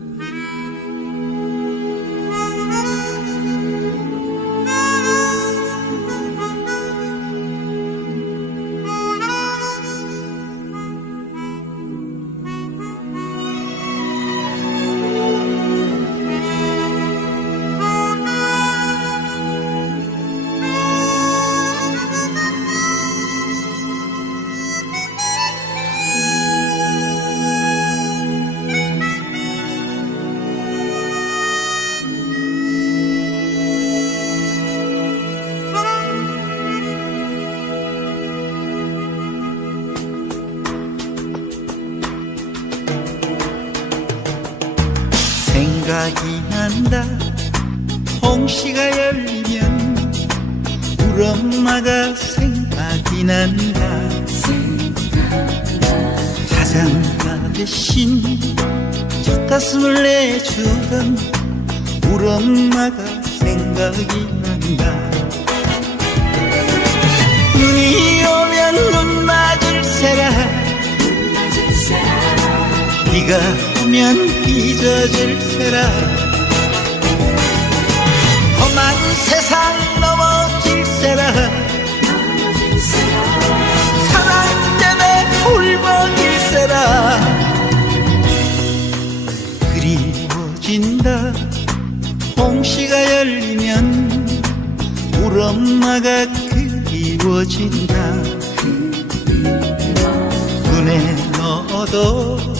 Mm-hmm. 난다. 홍시가 열리면 우리 엄마가 생각이 난다. 자장가 대신 젖가슴을 내주던 우리 엄마가 생각이 난다. 눈이 오면 눈 맞을 새라 비가 오면 빚어질 새라. 험한 세상 넘어질 새라. 사랑 때문에 새라. 그리워진다. 홍시가 열리면 우리 엄마가 그리워진다. 눈에 넣어도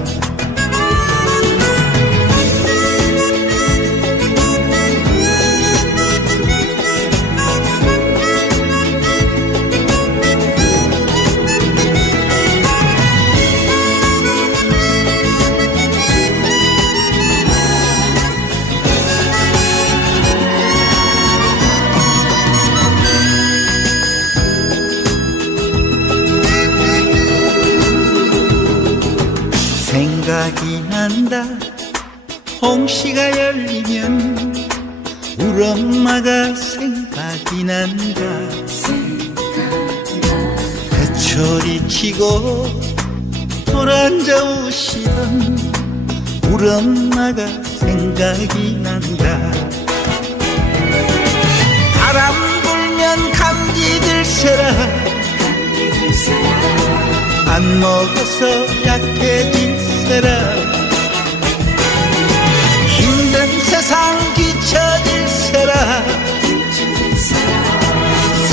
생각이 난다. 홍시가 열리면 우리 엄마가 생각이 난다. 회초리 치고 돌아앉아 우시던 우리 엄마가 생각이 난다 먹어서 약해질세라 힘든 세상 뒤처질세라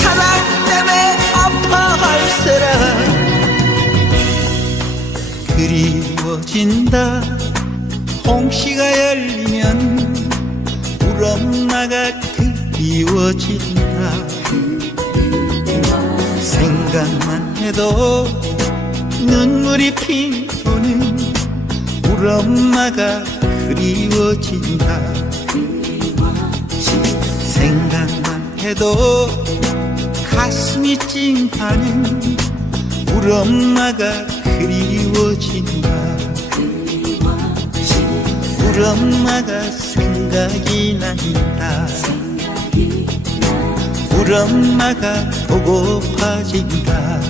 사랑 때문에 아파할세라 그리워진다. 홍시가 열리면 우리 엄마가 그리워진다. 생각만 해도 눈물이 핑도는 우리 엄마가 그리워진다. 생각만 해도 가슴이 찡하는 우리 엄마가 그리워진다. 우리 엄마가 생각이 난다. 우리 엄마가 보고파진다